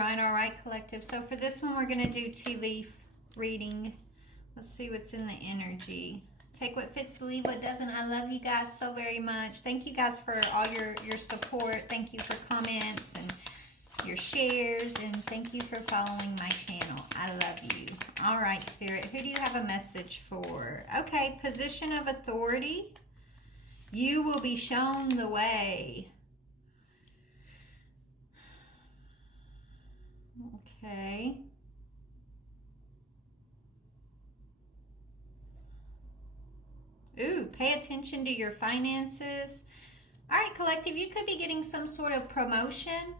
All right, collective. So for this one, we're going to do tea leaf reading. Let's see what's in the energy. Take what fits, leave what doesn't. I love you guys so very much. Thank you guys for all your support. Thank you for comments and your shares. And thank you for following my channel. I love you. All right, Spirit. Who do you have a message for? Okay, position of authority. You will be shown the way. Okay. Ooh, pay attention to your finances. All right, collective, you could be getting some sort of promotion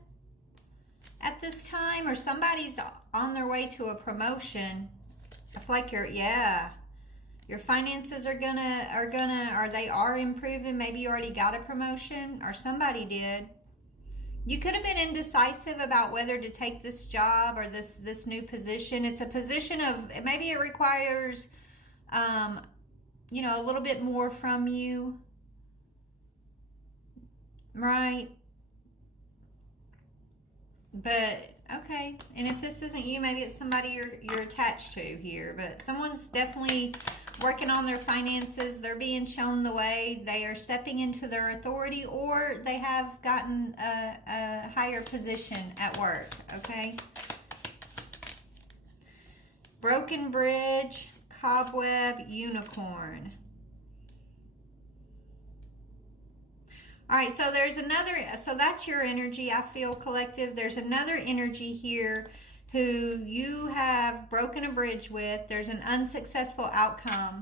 at this time, or somebody's on their way to a promotion. I feel like your finances are they are improving. Maybe you already got a promotion, or somebody did. You could have been indecisive about whether to take this job or this new position. It's a position of, maybe it requires, you know, a little bit more from you, right? But okay, and if this isn't you, maybe it's somebody you're attached to here. But someone's definitely working on their finances. They're being shown the way. They are stepping into their authority, or they have gotten a higher position at work. Okay. Broken bridge, cobweb, unicorn. All right, so there's another, so that's your energy, I feel, collective. There's another energy here who you have broken a bridge with. There's an unsuccessful outcome.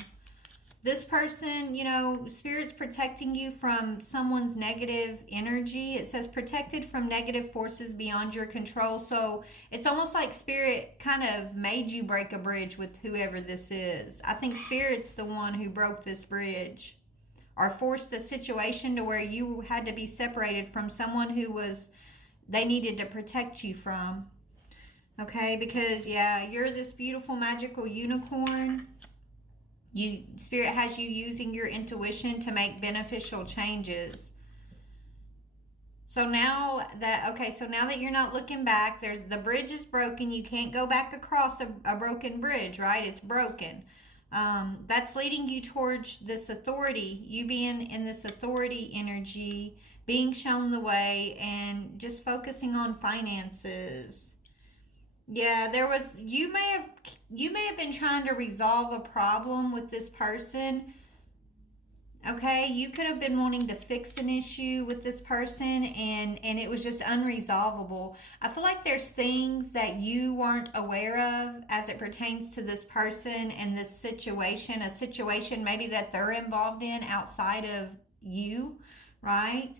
This person, you know, Spirit's protecting you from someone's negative energy. It says protected from negative forces beyond your control. So it's almost like Spirit kind of made you break a bridge with whoever this is. I think Spirit's the one who broke this bridge, or forced a situation to where you had to be separated from someone who they needed to protect you from. Okay, because yeah, you're this beautiful magical unicorn. Spirit has you using your intuition to make beneficial changes. So now that you're not looking back, the bridge is broken. You can't go back across a broken bridge, right? It's broken. That's leading you towards this authority, you being in this authority energy, being shown the way, and just focusing on finances. Yeah, you may have been trying to resolve a problem with this person. Okay, you could have been wanting to fix an issue with this person, and it was just unresolvable. I feel like there's things that you weren't aware of as it pertains to this person and this situation, a situation maybe that they're involved in outside of you, right?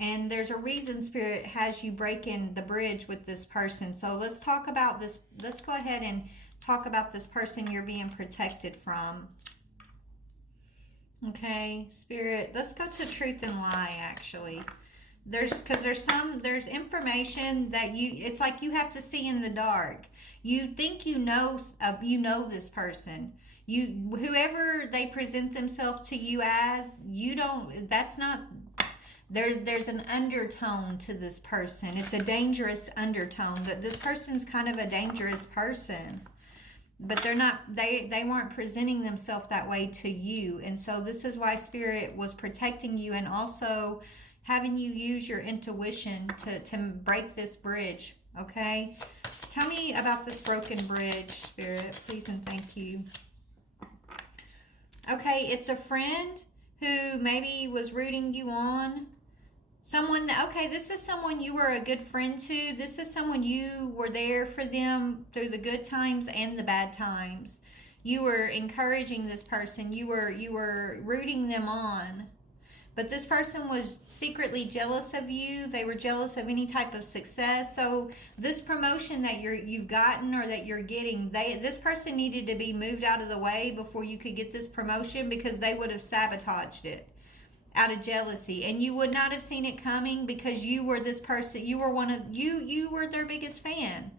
And there's a reason Spirit has you breaking the bridge with this person. So let's talk about this. Let's go ahead and talk about this person you're being protected from. Okay, Spirit, let's go to truth and lie, actually. There's information that it's like you have to see in the dark. You think you know this person. Whoever they present themselves to you as, there's an undertone to this person. It's a dangerous undertone, that this person's kind of a dangerous person. But they weren't presenting themselves that way to you. And so this is why Spirit was protecting you and also having you use your intuition to break this bridge. Okay? Tell me about this broken bridge, Spirit, please and thank you. Okay, it's a friend who maybe was rooting you on. This is someone you were a good friend to. This is someone you were there for them through the good times and the bad times. You were encouraging this person. You were rooting them on. But this person was secretly jealous of you. They were jealous of any type of success. So this promotion that you've gotten or that you're getting, this person needed to be moved out of the way before you could get this promotion, because they would have sabotaged it out of jealousy, and you would not have seen it coming, because you were this person. You were you were their biggest fan,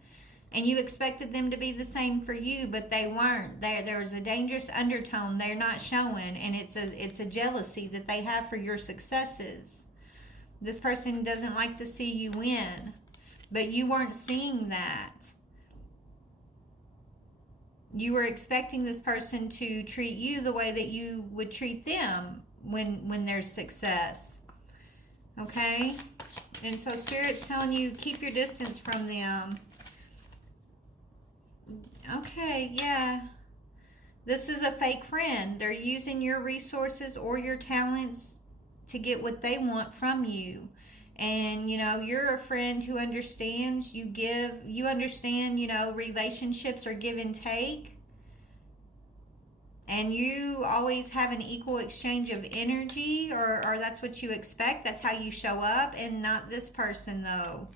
and you expected them to be the same for you, but they weren't. There was a dangerous undertone they're not showing, and it's a jealousy that they have for your successes. This person doesn't like to see you win. but you weren't seeing that. You were expecting this person to treat you the way that you would treat them when there's success. Okay? And so Spirit's telling you, keep your distance from them. Okay, yeah. This is a fake friend. They're using your resources or your talents to get what they want from you. And, you know, you're a friend who understands. You understand, you know, relationships are give and take. And you always have an equal exchange of energy, or that's what you expect. That's how you show up. And not this person, though.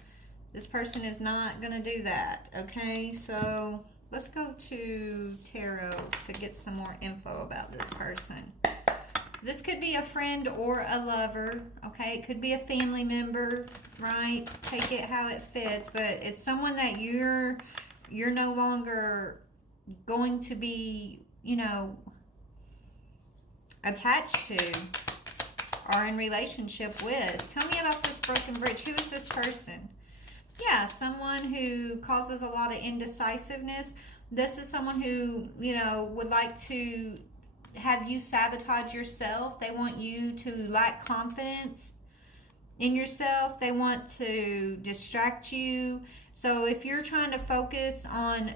This person is not going to do that. Okay, so let's go to Tarot to get some more info about this person. This could be a friend or a lover, okay? It could be a family member, right? Take it how it fits, but it's someone that you're no longer going to be, you know, attached to or in relationship with. Tell me about this broken bridge. Who is this person? Yeah, someone who causes a lot of indecisiveness. This is someone who, you know, would like to have you sabotage yourself. They want you to lack confidence in yourself. They want to distract you. So if you're trying to focus on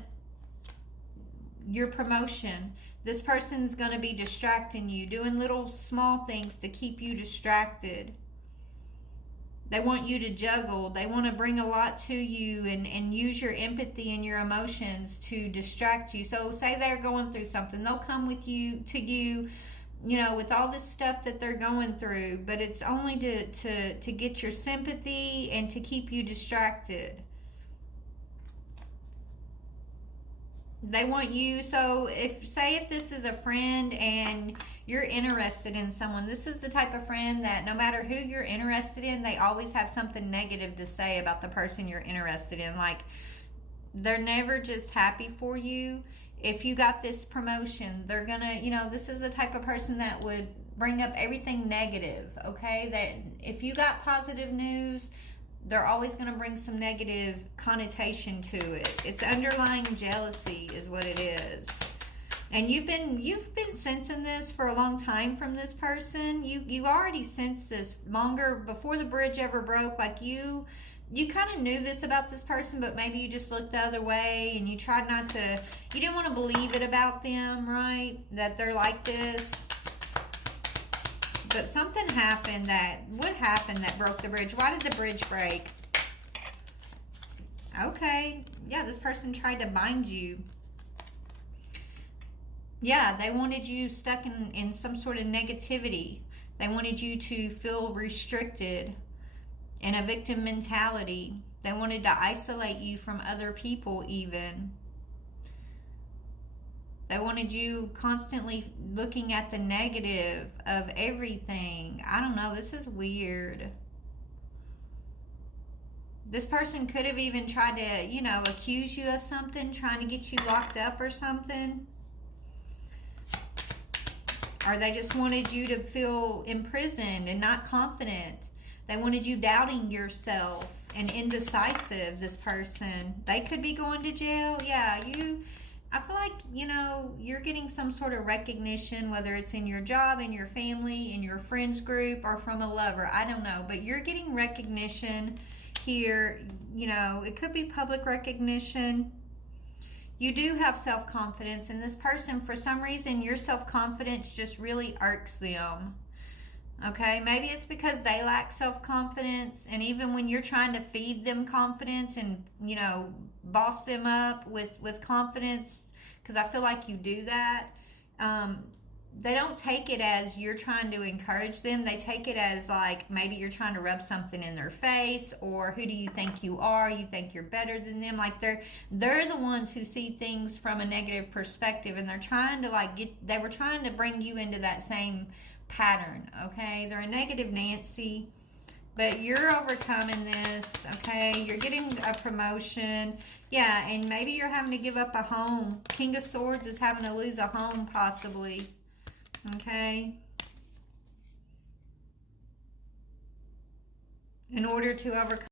your promotion, this person's going to be distracting you, doing little small things to keep you distracted. They want you to juggle. They want to bring a lot to you and use your empathy and your emotions to distract you. So say they're going through something. They'll come with you to you, you know, with all this stuff that they're going through. But it's only to get your sympathy and to keep you distracted. They want you, so if this is a friend and you're interested in someone, this is the type of friend that no matter who you're interested in, they always have something negative to say about the person you're interested in. Like, they're never just happy for you. If you got this promotion, they're gonna, you know, this is the type of person that would bring up everything negative, okay? That if you got positive news, they're always going to bring some negative connotation to it. It's underlying jealousy is what it is. And you've been sensing this for a long time from this person. You already sensed this longer before the bridge ever broke. Like you kind of knew this about this person, but maybe you just looked the other way and you tried not to, you didn't want to believe it about them, right? That they're like this. But something happened that broke the bridge. Why did the bridge break? Okay. Yeah, this person tried to bind you. Yeah, they wanted you stuck in some sort of negativity. They wanted you to feel restricted in a victim mentality. They wanted to isolate you from other people even. They wanted you constantly looking at the negative of everything. I don't know. This is weird. This person could have even tried to, you know, accuse you of something, trying to get you locked up or something. Or they just wanted you to feel imprisoned and not confident. They wanted you doubting yourself and indecisive, this person. They could be going to jail. Yeah, I feel like, you know, you're getting some sort of recognition, whether it's in your job, in your family, in your friends group, or from a lover. I don't know, but you're getting recognition here. You know, it could be public recognition. You do have self-confidence, and this person, for some reason, your self-confidence just really irks them. Okay, maybe it's because they lack self-confidence, and even when you're trying to feed them confidence and, you know, boss them up with confidence, because I feel like you do that, they don't take it as you're trying to encourage them. They take it as like maybe you're trying to rub something in their face, or who do you think you are? You think you're better than them. Like they're the ones who see things from a negative perspective, and they're trying to they were trying to bring you into that same pattern. Okay, they're a negative Nancy, but you're overcoming this. Okay, you're getting a promotion. Yeah, and maybe you're having to give up a home. King of Swords is having to lose a home possibly. Okay, in order to overcome